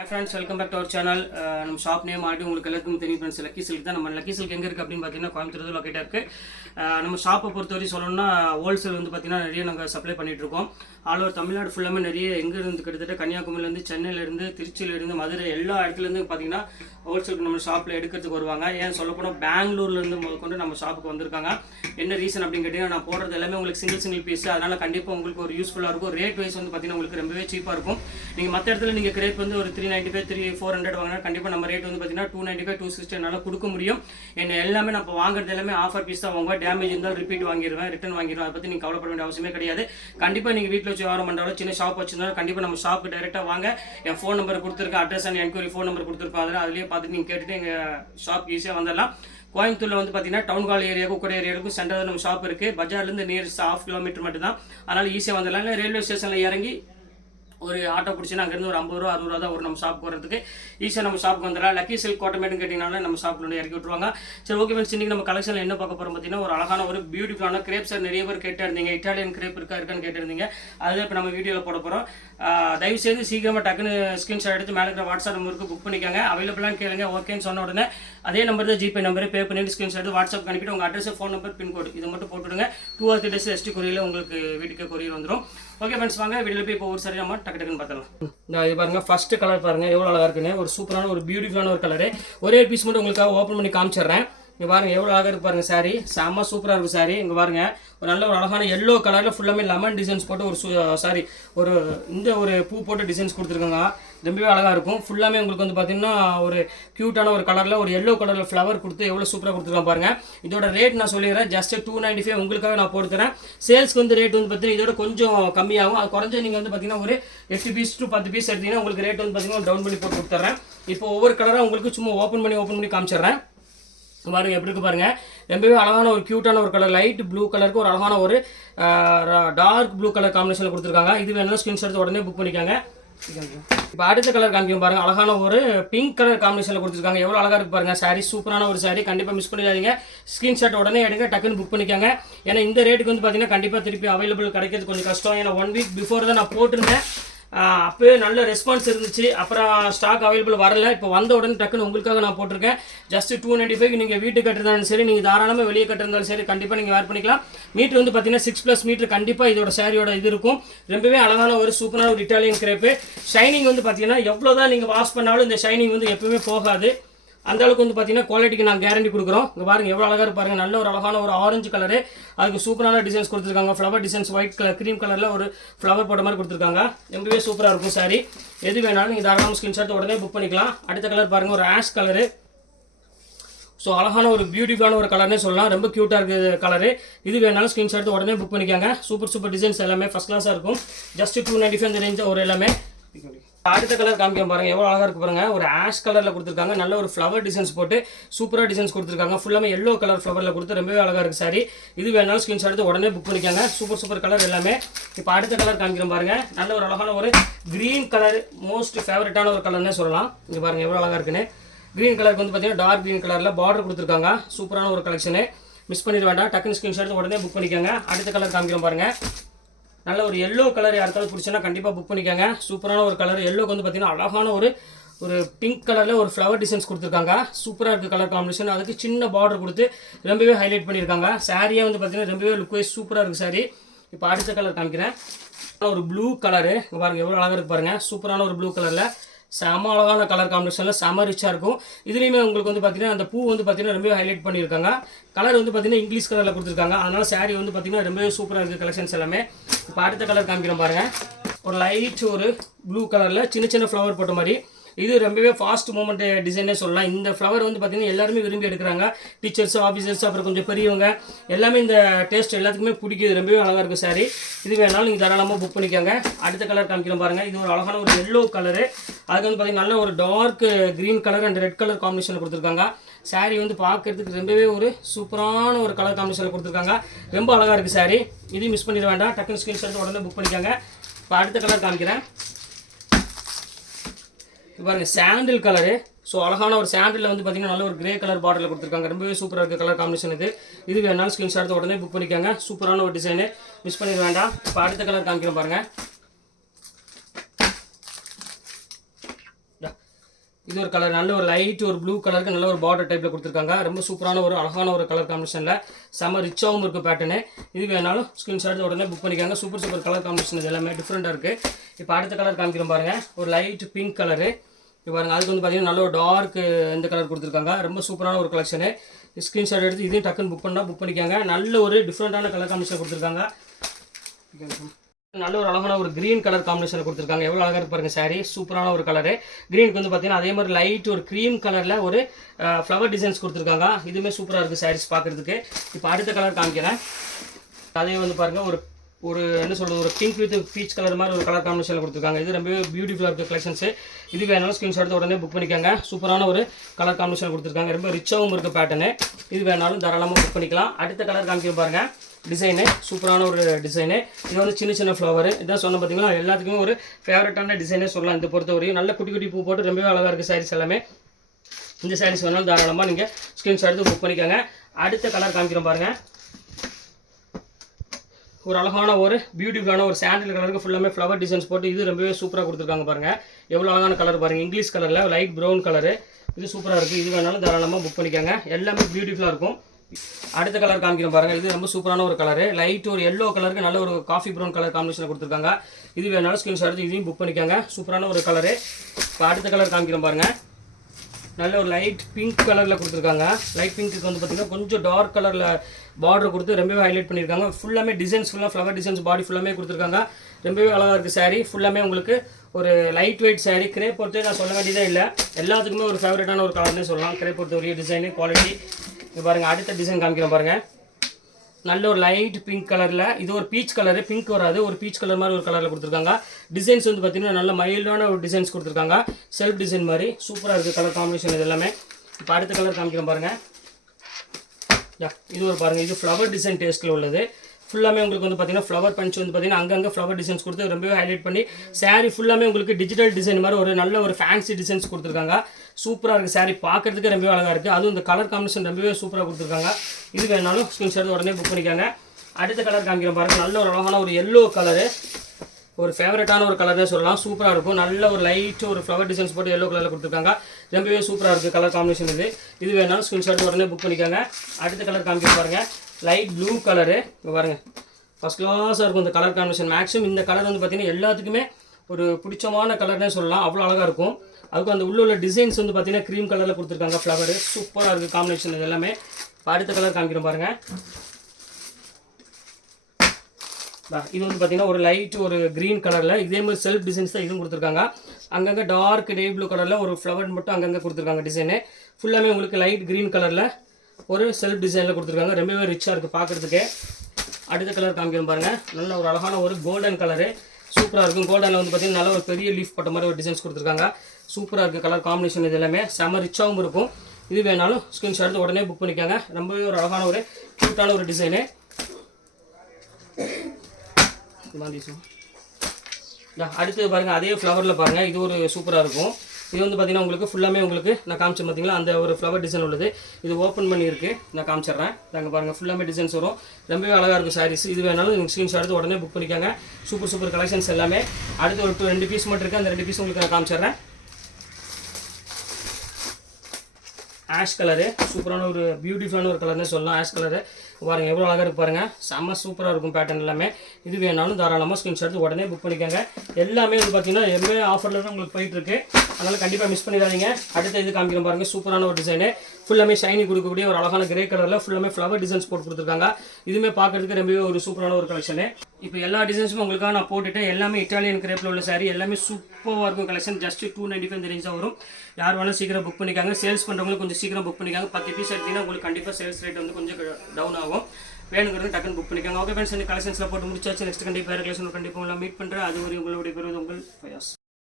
Hi friends, welcome back to our channel. நம்ம shop name already உங்களுக்கு எல்லாருக்கும் தெரியும் ஃப்ரெண்ட்ஸ். லக்கி சில்க் தான். நம்ம லக்கி சில்க் எங்கே இருக்குது அப்படின்னு பார்த்தீங்கன்னா கோயம்புத்தூர் லொக்கேட்டாக இருக்குது. நம்ம ஷாப்பை பொறுத்தவரை சொல்லணும்னா ஹோல்சேல் வந்து பார்த்தீங்கன்னா நிறைய நாங்கள் சப்ளை பண்ணிகிட்ருக்கோம். ஆல் ஓவர் தமிழ்நாடு ஃபுல்லாமே நிறைய எங்கேருந்து கிட்டத்தட்ட கன்னியாகுமரியிலேருந்து சென்னையிலேருந்து திருச்சியிலேருந்து மதுரை எல்லா இடத்துலேருந்து பார்த்தீங்கன்னா ஹோல்சேலுக்கு நம்ம ஷாப்பில் எடுக்கிறதுக்கு வருவாங்க. ஏன் சொல்லப்போனால் பெங்களூர்லேருந்து முதற்கொண்டு நம்ம ஷாப்புக்கு வந்திருக்காங்க. என்ன ரீசன் அப்படின்னு கேட்டிங்கன்னா நான் போடுறது எல்லாமே உங்களுக்கு சிங்கிள் பீஸ். அதனால் கண்டிப்பாக உங்களுக்கு ஒரு யூஸ்ஃபுல்லாக இருக்கும். ரேட் வைஸ் வந்து பார்த்தீங்கன்னா உங்களுக்கு ரொம்பவே சீப்பாக இருக்கும். நீங்கள் மற்ற இடத்துல நீங்கள் கிரேப் வந்து ஒரு 395 400 வாங்கினா கண்டிப்பாக நம்ம ரேட் வந்து பார்த்தீங்கன்னா 295 260 என்னால் கொடுக்க முடியும். என்ன எல்லாமே நம்ம வாங்குறது எல்லாமே ஆஃபர் பீஸ் தான் வாங்குவோம். டேமேஜ் இருந்தால் ரிப்பீட் வாங்கிடுவேன், ரிட்டன் வாங்கிடுவேன். அதை பற்றி நீங்கள் கவலைப்பட வேண்டிய அவசியமே கிடையாது. கண்டிப்பாக நீங்கள் வீட்டில் வச்சு வியாபாரம் பண்ணுறாலும் சின்ன ஷாப் வச்சிருந்தாலும் கண்டிப்பாக நம்ம ஷாப்புக்கு டேரெக்டாக வாங்க. என் ஃபோன் நம்பர் கொடுத்துருக்கேன், address and enquiry phone number கொடுத்துருப்போம். அதில் அதுலேயே பார்த்துட்டு நீங்கள் கேட்டுட்டு எங்கள் ஷாப் ஈஸியாக வந்துடலாம். கோயம்புத்தூரில் வந்து பார்த்தீங்கன்னா டவுன் ஹால் ஏரியாவுக்கு கூட ஏரியாவுக்கும் சென்டரில் நம்ம ஷாப் இருக்குது. பஜார்லேருந்து நியர்ஸ்ட் 1/2 கிலோமீட்டர் மட்டும் தான். அதனால் ஈஸியாக வந்துடலாம். இல்லை ரயில்வே ஸ்டேஷனில் இறங்கி ஒரு ஆட்டோ பிடிச்சினா அங்கேருந்து ஒரு 50 ரூபா 60 ரூபா தான் ஒரு நம்ம ஷாப்புக்கு வரதுக்கு. ஈஸியாக நம்ம ஷாப்புக்கு வந்துடலாம். லக்கி சில்க் கோட்டமேட்டுன்னு கேட்டிங்கனால நம்ம ஷாப்பில் இறக்கி விட்டுருவாங்க. சரி, ஓகே ஃப்ரெண்ட்ஸ், இன்றைக்கி நம்ம கலெக்ஷனில் என்ன பார்க்க போகிறோம் பார்த்தீங்கன்னா ஒரு அழகான ஒரு பியூட்டிஃபுல்லான கிரேப் சார் நிறைய பேர் கேட்டிருந்தீங்க. இட்டாலியன் கிரேப் இருக்கான்னு கேட்டிருந்தீங்க. அதுதான் இப்போ நம்ம வீடியோவில் போட போகிறோம். தயவுசெய்து சீக்கிரமாக டக்குன்னு ஸ்க்ரீன்ஷாட் எடுத்து மேலே இருக்கிற வாட்ஸ்அப் நம்பருக்கு புக் பண்ணிக்கோங்க. அவைலபிளான்னு கேளுங்க. ஓகேன்னு சொன்ன உடனே அதே நம்பர் தான் ஜிபே நம்பர். பே பண்ணிட்டு ஸ்க்ரீன்ஷாட் எடுத்து வாட்ஸ்அப் அனுப்பிட்டு உங்கள் அட்ரஸ், ஃபோன் நம்பர், பின்கோடு இது மட்டும் போட்டுவிடுங்க. 2 or 3 days எஸ்டி கொரியரில் உங்களுக்கு வீட்டுக்கு கொரியர் வந்துடும். ஓகே ஃப்ரெண்ட்ஸ், வாங்க வீடியோவில் போய் இப்போ ஒரு சரி நம்ம டக்குன்னு பார்த்துக்கலாம். இது பாருங்கள், ஃபஸ்ட்டு கலர் பாருங்கள் எவ்வளோ அழகாக இருக்குன்னு. ஒரு சூப்பரான ஒரு பியூட்டிஃபுல்லான ஒரு கலரு. ஒரே பீஸ் மட்டும் உங்களுக்காக ஓப்பன் பண்ணி காமிச்சிடுறேன். இங்கே பாருங்கள் எவ்வளோ அழகாக இருக்கு பாருங்கள். சாரி செம்ம சூப்பராக இருக்கும் சாரி. இங்கே பாருங்கள் ஒரு நல்ல ஒரு அழகான எல்லோ கலரில் ஃபுல்லாமே லெமன் டிசைன்ஸ் போட்டு ஒரு பூ போட்டு டிசைன்ஸ் கொடுத்துருக்காங்க. ரொம்பவே அழகாக இருக்கும். ஃபுல்லாமே உங்களுக்கு வந்து பார்த்தீங்கன்னா ஒரு க்யூட்டான ஒரு கலரில் ஒரு எல்லோ கலரில் ஃப்ளவர் கொடுத்து எவ்வளோ சூப்பராக கொடுத்துருக்காங்க பாருங்கள். இதோட ரேட் நான் சொல்லிடுறேன். ஜஸ்ட் 295 உங்களுக்காக நான் போட்டுறேன். சேல்ஸ்க்கு வந்து ரேட் வந்து பார்த்தீங்கன்னா இதோட கொஞ்சம் கம்மியாகும். அது குறைஞ்ச நீங்கள் வந்து பார்த்தீங்கன்னா ஒரு 8 பீஸ் to 10 பீஸ் எடுத்தீங்கன்னா உங்களுக்கு ரேட் வந்து பார்த்தீங்கன்னா டவுன் பண்ணி போட்டு கொடுத்துட்றேன். இப்போ ஒவ்வொரு கலராக உங்களுக்கு சும்மா ஓப்பன் பண்ணி காமிச்சிடுறேன். பாருங்க எப்படி இருக்கு பாருங்க. ரொம்பவே அழகான ஒரு கியூட்டான ஒரு கலர், லைட் ப்ளூ கலருக்கு ஒரு அழகான ஒரு டார்க் ப்ளூ கலர் காம்பினேஷனில் கொடுத்துருக்காங்க. இது வேணும்னா ஸ்கிரீன்ஷாட் எடுத்து உடனே புக் பண்ணிக்காங்க. இப்போ அடுத்த கலர் காமிக்கும் பாருங்க. அழகான ஒரு பிங்க் கலர் காம்பினேஷனில் கொடுத்துருக்காங்க. எவ்வளோ அழகாக இருக்கு பாருங்க. சாரி சூப்பரான ஒரு சாரி. கண்டிப்பாக மிஸ் பண்ணிடாதீங்க. ஸ்க்ரீன்ஷாட் உடனே எடுங்க, டக்குன்னு புக் பண்ணிக்காங்க. ஏன்னா இந்த ரேட்டுக்கு வந்து பார்த்தீங்கன்னா கண்டிப்பாக திருப்பி அவைலபிள் கிடைக்கிறது கொஞ்சம் கஷ்டம். ஏன்னா 1 week பிஃபோர் தான் நான் போட்டிருந்தேன். அப்போயே நல்ல ரெஸ்பான்ஸ் இருந்துச்சு. அப்புறம் ஸ்டாக் அவைலபிள் வரல. இப்போ வந்த உடனே டக்குன்னு உங்களுக்காக நான் போட்டிருக்கேன். ஜஸ்ட் 295 நீங்கள் வீட்டு கட்டிருந்தாலும் சரி, நீங்கள் தாராளமாக வெளியே கட்டிருந்தாலும் சரி, கண்டிப்பாக நீங்கள் வேர் பண்ணிக்கலாம். மீட்டர் வந்து பார்த்தீங்கன்னா 6+ மீட்டர் கண்டிப்பாக இதோட சாரியோட இது இருக்கும். ரொம்பவே அழகான ஒரு சூப்பரான ஒரு இட்டாலியன் கிரேப்பு. ஷைனிங் வந்து பார்த்தீங்கன்னா எவ்வளோ தான் நீங்கள் வாஷ் பண்ணாலும் இந்த ஷைனிங் வந்து எப்பவுமே போகாது. அந்த அளவுக்கு வந்து பார்த்தீங்கன்னா குவாலிட்டிக்கு நான் கேரண்டி கொடுக்குறோம். இங்கே பாருங்கள் எவ்வளோ அழகாக பாருங்க. நல்ல ஒரு அழகான ஒரு ஆரஞ்சு கலரு. அதுக்கு சூப்பரான டிசைன்ஸ் கொடுத்துருக்காங்க. Flower designs white colour cream கலரில் ஒரு ஃப்ளவர் போட்ட மாதிரி கொடுத்துருக்காங்க. ரொம்பவே சூப்பராக இருக்கும் சாரி. எது வேணாலும் நீங்கள் தாராளமாக ஸ்க்ரீன்ஷாட் உடனே புக் பண்ணிக்கலாம். அடுத்த கலர் பாருங்கள், ஒரு ஆஷ் கலரு. ஸோ அழகான ஒரு பியூட்டிஃபுல்லான ஒரு கலர்னே சொல்லலாம். ரொம்ப க்யூட்டாக இருக்குது கலரு. இது வேணாலும் ஸ்க்ரீன்ஷாட் உடனே புக் பண்ணிக்காங்க. சூப்பர் டிசைன்ஸ் எல்லாமே ஃபஸ்ட் கிளாஸாக இருக்கும். ஜஸ்ட் 295 இந்த ரேஞ்ச் ஒரு எல்லாமே. அடுத்த கலர் காமிக்க பாருங்க எவ்வளோ அழகாக இருக்கு பாருங்க. ஒரு ஆஷ் கலரில் கொடுத்துருக்காங்க. நல்ல ஒரு ஃப்ளவர் டிசைன்ஸ் போட்டு சூப்பராக டிசைன்ஸ் கொடுத்துருக்காங்க. ஃபுல்லாமே எல்லோ கலர் ஃப்ளவரில் கொடுத்து ரொம்பவே அழகாக இருக்குது சாரி. இது வேணாலும் ஸ்க்ரீன்ஷாட் எடுத்து உடனே புக் பண்ணிக்காங்க. சூப்பர் கலர் எல்லாமே. இப்போ அடுத்த கலர் காமிக்கிறோம் பாருங்க. நல்ல ஒரு அழகான ஒரு க்ரீன் கலர், மோஸ்ட் ஃபேவரட்டான ஒரு கலர்னே சொல்லலாம். இங்கே பாருங்க எவ்வளோ அழகாக இருக்குன்னு. க்ரீன் கலருக்கு வந்து பார்த்தீங்கன்னா டார்க் க்ரீன் கலரில் பார்டர் கொடுத்துருக்காங்க. சூப்பரான ஒரு கலெக்ஷனு. மிஸ் பண்ணிட வேண்டாம். டக்குன்னு ஸ்க்ரீன்ஷாட் எடுத்து உடனே புக் பண்ணிக்காங்க. அடுத்த கலர் காமிக்கிறோம் பாருங்க. நல்ல ஒரு எல்லோ கலர் யாருக்காவது பிடிச்சுன்னா கண்டிப்பாக புக் பண்ணிக்காங்க. சூப்பரான ஒரு கலர். எல்லோக்கு வந்து பார்த்தீங்கன்னா அழகான ஒரு பிங்க் கலரில் ஒரு ஃப்ளவர் டிசைன்ஸ் கொடுத்துருக்காங்க. சூப்பராக இருக்குது கலர் காம்பினேஷன். அதுக்கு சின்ன பார்டர் கொடுத்து ரொம்பவே ஹைலைட் பண்ணியிருக்காங்க. சாரியே வந்து பார்த்தீங்கன்னா ரொம்பவே லுக் வைஸ் சூப்பராக இருக்குது சாரி. இப்போ அடுத்த கலர் காமிக்கிறேன். ஒரு ப்ளூ கலரு. இங்கே பாருங்கள் எவ்வளோ அழகாக இருக்குது பாருங்கள். சூப்பரான ஒரு ப்ளூ கலரில் செம அழகான கலர் காம்பினேஷனில் செம ரிச்சாக இருக்கும். இதுலேயுமே உங்களுக்கு வந்து பார்த்தீங்கன்னா அந்த பூ வந்து பார்த்தீங்கன்னா ரொம்பவே ஹைலைட் பண்ணியிருக்காங்க. கலர் வந்து பார்த்தீங்கன்னா இங்கிலீஷ் கலரில் கொடுத்துருக்காங்க. அதனால் சாரி வந்து பார்த்தீங்கன்னா ரொம்பவே சூப்பராக இருக்குது கலெக்ஷன்ஸ் எல்லாமே. இப்போ அடுத்த கலர் காமிக்கிறோம் பாருங்கள். ஒரு லைட் ஒரு ப்ளூ கலரில் சின்ன ஃப்ளவர் போட்ட மாதிரி. இது ரொம்பவே ஃபாஸ்ட் மூமெண்ட் டிசைனே சொல்லலாம். இந்த ஃப்ளவர் வந்து பார்த்தீங்கன்னா எல்லாருமே விரும்பி எடுக்கிறாங்க. டீச்சர்ஸ், ஆஃபீஸர்ஸ், அப்புறம் கொஞ்சம் பெரியவங்க எல்லாமே இந்த டேஸ்ட் எல்லாத்துக்குமே பிடிக்குது. ரொம்பவே அழகாக இருக்குது சாரி. இது வேணாலும் நீங்கள் தாராளமாக புக் பண்ணிக்கோங்க. அடுத்த கலர் காமிக்கிறோம் பாருங்கள். இது ஒரு அழகான ஒரு எல்லோ கலரு. அதுக்கு வந்து பார்த்தீங்கன்னா நல்ல ஒரு dark green colour and red colour காம்பினேஷனில் கொடுத்துருக்காங்க. சாரி வந்து பார்க்கறதுக்கு ரொம்பவே ஒரு சூப்பரான ஒரு கலர் காம்பினேஷனில் கொடுத்துருக்காங்க. ரொம்ப அழகாக இருக்குது சாரி. இதையும் மிஸ் பண்ணிட வேண்டாம். டக்குன்னு ஸ்க்ரீன்ஷாட் உடனே புக் பண்ணிக்கோங்க. இப்போ அடுத்த கலர் காமிக்கிறேன் பாருங்க. சாண்டில் கலரு. ஸோ அழகான ஒரு சாண்டில் வந்து பார்த்தீங்கன்னா நல்ல ஒரு கிரே கலர் பார்டரில் கொடுத்துருக்காங்க. ரொம்பவே சூப்பராக இருக்குது கலர் காம்பினேஷன் இது வேணாலும் ஸ்க்ரீன்ஷாட் எடுத்து உடனே புக் பண்ணிக்கோங்க. சூப்பரான ஒரு டிசைனு. மிஸ் பண்ணிட வேண்டாம். இப்போ அடுத்த கலர் காமிக்கிறோம் பாருங்கள். இது ஒரு கலர், நல்ல ஒரு லைட் ஒரு ப்ளூ கலருக்கு நல்ல ஒரு பார்டர் டைப்பில் கொடுத்துருக்காங்க. ரொம்ப சூப்பரான ஒரு அழகான ஒரு கலர் காம்பினேஷனில் செம்ம ரிச்சாகவும் இருக்குது பேட்டர்னு. இது வேணாலும் ஸ்க்ரீன்ஷாட் உடனே புக் பண்ணிக்காங்க. சூப்பர் சூப்பர் கலர் காம்பினேஷன் இது எல்லாமே டிஃப்ரெண்ட்டாக இருக்குது. இப்போ அடுத்த கலர் காமிக்கிறோம் பாருங்கள், ஒரு லைட் பிங்க் கலரு. இப்போ பாருங்கள், அதுக்கு வந்து பார்த்தீங்கன்னா நல்ல ஒரு டார்க் இந்த கலர் கொடுத்துருக்காங்க. ரொம்ப சூப்பரான ஒரு கலெக்ஷனு. ஸ்க்ரீன்ஷாட் எடுத்து இதையும் டக்குன்னு புக் பண்ணிக்காங்க. நல்ல ஒரு டிஃப்ரெண்ட்டான கலர் காம்பினேஷன் கொடுத்துருக்காங்க. நல்ல ஒரு அழகான ஒரு கிரீன் கலர் காம்பினேஷன் கொடுத்துருக்காங்க. எவ்வளோ அழகாக இருக்கு பாருங்க சாரி, சூப்பரான ஒரு கலரு. கிரீனுக்கு வந்து பார்த்தீங்கன்னா அதே மாதிரி லைட் ஒரு க்ரீம் கலரில் ஒரு ஃப்ளவர் டிசைன்ஸ் கொடுத்துருக்காங்க. இதுவுமே சூப்பராக இருக்குது சாரீஸ் பார்க்குறதுக்கு. இப்போ அடுத்த கலர் காமிக்கிறேன். அதே வந்து பாருங்கள், ஒரு ஒரு என்ன சொல்கிறது, ஒரு பிங்க் வித் பீச் கலர் மாதிரி ஒரு கலர் காம்பினேஷனில் கொடுத்துருக்காங்க. இது ரொம்பவே பியூட்டிஃபுல்லாக இருக்குது கலெக்ஷன்ஸு. இது வேணாலும் ஸ்க்ரீன்ஷாட் உடனே புக் பண்ணிக்காங்க. சூப்பரான ஒரு கலர் காம்பினேஷன் கொடுத்துருக்காங்க. ரொம்ப ரிச்சாகவும் இருக்குது பேட்டர்னு. இது வேணாலும் தாராளமாக புக் பண்ணிக்கலாம். அடுத்த கலர் காமிக்க பாருங்கள், டிசைனு சூப்பரான ஒரு டிசைனு. இது வந்து சின்ன சின்ன ஃப்ளவர் இதான் சொன்ன பார்த்தீங்களா, எல்லாத்துக்குமே ஒரு ஃபேவரட்டான டிசைனே சொல்லலாம். இந்த பொறுத்தவரையும் நல்ல குட்டி குட்டி பூ போட்டு ரொம்பவே அழகாக இருக்குது சாரீஸ் எல்லாமே. இந்த சாரீஸ் வேணாலும் தாராளமாக நீங்கள் ஸ்க்ரீன்ஷாட் எடுத்து புக் பண்ணிக்காங்க. அடுத்த கலர் காமிக்கிறோம் பாருங்கள், ஒரு அழகான ஒரு பியூட்டிஃபுல்லான ஒரு சாண்டில் கலருக்கு ஃபுல்லாமே ஃப்ளவர் டிசைன்ஸ் போட்டு இது ரொம்பவே சூப்பராக கொடுத்துருக்காங்க பாருங்கள். எவ்வளோ அழகான கலர் பாருங்கள், இங்கிலீஷ் கலரில் லைட் ப்ரௌன் கலரு. இது சூப்பராக இருக்குது. இது வேணாலும் தாராளமாக புக் பண்ணிக்காங்க. எல்லாமே பியூட்டிஃபுல்லாக இருக்கும். அடுத்த கலர் காமிக்கிறோம் பாருங்கள், இது ரொம்ப சூப்பரான ஒரு கலரு. லைட் ஒரு எல்லோ கலருக்கு நல்ல ஒரு காஃபி ப்ரௌன் கலர் காம்பினேஷனில் கொடுத்துருக்காங்க. இது வேணாலும் ஸ்க்ரீன்ஷாட் எடுத்து இதையும் புக் பண்ணிக்காங்க. சூப்பரான ஒரு கலரு. இப்போ அடுத்த கலர் காமிக்கிறோம் பாருங்கள், நல்ல ஒரு லைட் பிங்க் கலரில் கொடுத்துருக்காங்க. லைட் பிங்க்கு வந்து பார்த்திங்கன்னா கொஞ்சம் டார்க் கலரில் பார்டர் கொடுத்து ரொம்பவே ஹைலைட் பண்ணியிருக்காங்க. ஃபுல்லாமே டிசைன்ஸ் ஃபுல்லாக ஃப்ளவர் டிசைன்ஸ் பாடி ஃபுல்லாமே கொடுத்துருக்காங்க. ரொம்பவே அழகாக இருக்குது சாரீ. ஃபுல்லாமே உங்களுக்கு ஒரு லைட் வெயிட் சாரீ. கிரே பொறுத்து நான் சொல்ல வேண்டியதே இல்லை, எல்லாத்துக்குமே ஒரு ஃபேவரட்டான ஒரு கலர்னே சொல்லலாம். கிரே பொறுத்த ஒரு டிசைனு குவாலிட்டி. இது பாருங்கள், அடுத்த டிசைன் காமிக்கிறோம் பாருங்கள், நல்ல ஒரு லைட் பிங்க் கலரில். இது ஒரு பீச் கலரு, பிங்க் வராது, ஒரு பீச் கலர் மாதிரி ஒரு கலரில் கொடுத்துருக்காங்க. டிசைன்ஸ் வந்து பார்த்திங்கன்னா நல்ல மைல்டான ஒரு டிசைன்ஸ் கொடுத்துருக்காங்க. செல்ஃப் டிசைன் மாதிரி சூப்பராக இருக்குது கலர் காம்பினேஷன் இது எல்லாமே. இப்போ அடுத்த கலர் காமிக்கிறோம் பாருங்கள், இது ஒரு பாருங்கள், இது ஃப்ளவர் டிசைன் டேஸ்ட்டில் உள்ளது. ஃபுல்லாமே உங்களுக்கு வந்து பார்த்தீங்கன்னா ஃப்ளவர் பஞ்ச் வந்து பார்த்தீங்கன்னா அங்கங்கே ஃப்ளவர் டிசைன்ஸ் கொடுத்து ரொம்பவே ஹைலைட் பண்ணி சாரீ ஃபுல்லாமே உங்களுக்கு டிஜிட்டல் டிசைன் மாதிரி ஒரு நல்ல ஒரு ஃபேன்சி டிசைன்ஸ் கொடுத்துருக்காங்க. சூப்பராக இருக்குது சாரீ, பார்க்குறதுக்கு ரொம்பவே அழகாக இருக்குது. அதுவும் இந்த கலர் காம்பினேஷன் ரொம்பவே சூப்பராக கொடுத்துருக்காங்க. இது வேணாலும் ஸ்க்ரீன்ஷாட் உடனே புக் பண்ணிக்காங்க. அடுத்த கலர் காமிக்கிறோம் பாருங்கள், நல்ல ஒரு அழகான ஒரு எல்லோ கலரு, ஒரு ஃபேவரட்டான ஒரு கலர்னே சொல்லலாம். சூப்பராக இருக்கும். நல்ல ஒரு லைட்டு ஒரு ஃப்ளவர் டிசைன்ஸ் போட்டு எல்லோ கலரில் கொடுத்துருக்காங்க. ரொம்பவே சூப்பராக இருக்குது கலர் காம்பினேஷன் இது. இது வேணாலும் ஸ்க்ரீன்ஷாட் உடனே புக் பண்ணிக்காங்க. அடுத்த கலர் காமிக்க பாருங்கள், லைட் ப்ளூ கலரு. இப்போ பாருங்கள், ஃபஸ்ட் கிளாஸாக இருக்கும் இந்த கலர் காம்பினேஷன். மேக்ஸிமம் இந்த கலர் வந்து பார்த்திங்கன்னா எல்லாத்துக்குமே ஒரு பிடிச்சமான கலர்னே சொல்லலாம். அவ்வளோ அழகாக இருக்கும். அதுக்கும் அந்த உள்ள டிசைன்ஸ் வந்து பார்த்திங்கன்னா க்ரீம் கலரில் கொடுத்துருக்காங்க. ஃப்ளவர் சூப்பராக இருக்குது காம்பினேஷன் இது எல்லாமே. இப்போ அடுத்த கலர் காமிக்கிறோம் பாருங்கள், இது வந்து பார்த்தீங்கன்னா ஒரு லைட் ஒரு க்ரீன் கலரில் இதே மாதிரி செல்ஃப் டிசைன்ஸ் தான் இதுவும் கொடுத்துருக்காங்க. அங்கங்கே டார்க் நேவி ப்ளூ கலரில் ஒரு ஃப்ளவர் மட்டும் அங்கங்கே கொடுத்துருக்காங்க டிசைனு. ஃபுல்லாமே உங்களுக்கு லைட் க்ரீன் கலரில் ஒரு செல்ஃப் டிசைனில் கொடுத்துருக்காங்க. ரொம்பவே ரிச்சாக இருக்குது பார்க்குறதுக்கு. அடுத்த கலர் காமிக்கிறோம் பாருங்கள், நல்ல ஒரு அழகான ஒரு கோல்டன் கலரு. சூப்பராக இருக்கும். கோல்டனில் வந்து பார்த்திங்கன்னா நல்ல ஒரு பெரிய லீஃப் போட்ட மாதிரி ஒரு டிசைன்ஸ் கொடுத்துருக்காங்க. சூப்பராக இருக்குது கலர் காம்பினேஷன் இது எல்லாமே. செம ரிச்சாகவும் இருக்கும். இது வேணாலும் ஸ்க்ரீன்ஷாட் எடுத்து உடனே புக் பண்ணிக்காங்க. ரொம்பவே ஒரு அழகான ஒரு க்யூட்டான ஒரு டிசைனு. அடுத்து பாருங்கள், அதே ஃப்ளவரில் பாருங்கள், இது ஒரு சூப்பராக இருக்கும். இது வந்து பார்த்திங்கன்னா உங்களுக்கு ஃபுல்லாமே உங்களுக்கு நான் காமிச்சேன் பார்த்தீங்களா, அந்த ஒரு ஃப்ளவர் டிசைன் உள்ளது. இது ஓப்பன் பண்ணியிருக்கு, நான் காமிச்சிட்றேன். நாங்கள் பாருங்கள் ஃபுல்லாமே டிசைன்ஸ் வரும். ரொம்பவே அழகாக இருக்கும் சாரீஸ். இது வேணாலும் நீங்கள் ஸ்க்ரீன்ஷாட் எடுத்து உடனே புக் பண்ணிக்காங்க. சூப்பர் சூப்பர் கலெக்ஷன்ஸ் எல்லாமே. அடுத்து ஒரு 2 பீஸ் மட்டும் இருக்குது, அந்த 2 பீஸ் உங்களுக்கு நான் காமிச்சிட்றேன். ஆஷ் கலரு, சூப்பரான ஒரு பியூட்டிஃபுல்லான ஒரு கலர்னே சொல்லலாம். ஆஷ் கலரு பாருங்கள் எவ்வளோ அழகாக இருக்குது பாருங்கள். செம்ம சூப்பராக இருக்கும் பேட்டர்ன் எல்லாமே. இது வேணாலும் தாராளமாக ஸ்க்ரீன்ஷாட் எடுத்து உடனே புக் பண்ணிக்கோங்க. எல்லாமே வந்து பார்த்திங்கன்னா எல்லாமே ஆஃபரில் தான் உங்களுக்கு போயிட்டுருக்கு. அதனால் கண்டிப்பாக மிஸ் பண்ணிடாதீங்க. அடுத்த இது காமிக்கிறோம் பாருங்கள், சூப்பரான ஒரு டிசைனு. ஃபுல்லாமே ஷைனி கொடுக்கக்கூடிய ஒரு அழகான கிரே கலரில் ஃபுல்லாமே ஃப்ளவர் டிசைன்ஸ் போட்டு கொடுத்துருக்காங்க. இதுவுமே பார்க்குறதுக்கு ரொம்பவே ஒரு சூப்பரான ஒரு கலெக்ஷனு. இப்போ எல்லா டிசைன்ஸும் உங்களுக்காக நான் போட்டுட்டு எல்லாமே இட்டாலியன் கிரேப்பில் உள்ள சாரீ எல்லாமே சூப்பராக இருக்கும் கலெக்ஷன். ஜஸ்ட் 295 ரேஞ்சாக வரும். யார் வேணாலும் சீக்கிரம் புக் பண்ணிக்காங்க. சேல்ஸ் பண்ணுறவங்களுக்கு கொஞ்சம் சீக்கிரம் புக் பண்ணிக்காங்க. 10 பீஸ் எடுத்தீங்கன்னா உங்களுக்கு கண்டிப்பாக சேல்ஸ் ரேட் வந்து கொஞ்சம் டவுன் ஆகும். வேணுங்கிறது டக்குன்னு புக் பண்ணிக்காங்க. ஓகே ஃப்ரெண்ட்ஸ், இந்த கலெக்ஷன்ஸில் போட்டு முடிச்சாச்சு. நெக்ஸ்ட் கண்டிப்பாக வேறு கலெக்ஷன் கண்டிப்பாக உங்களை மீட் பண்ணுறேன். அது ஒரு உங்களுடைய பேர் உங்கள் ஃபயாஸ்.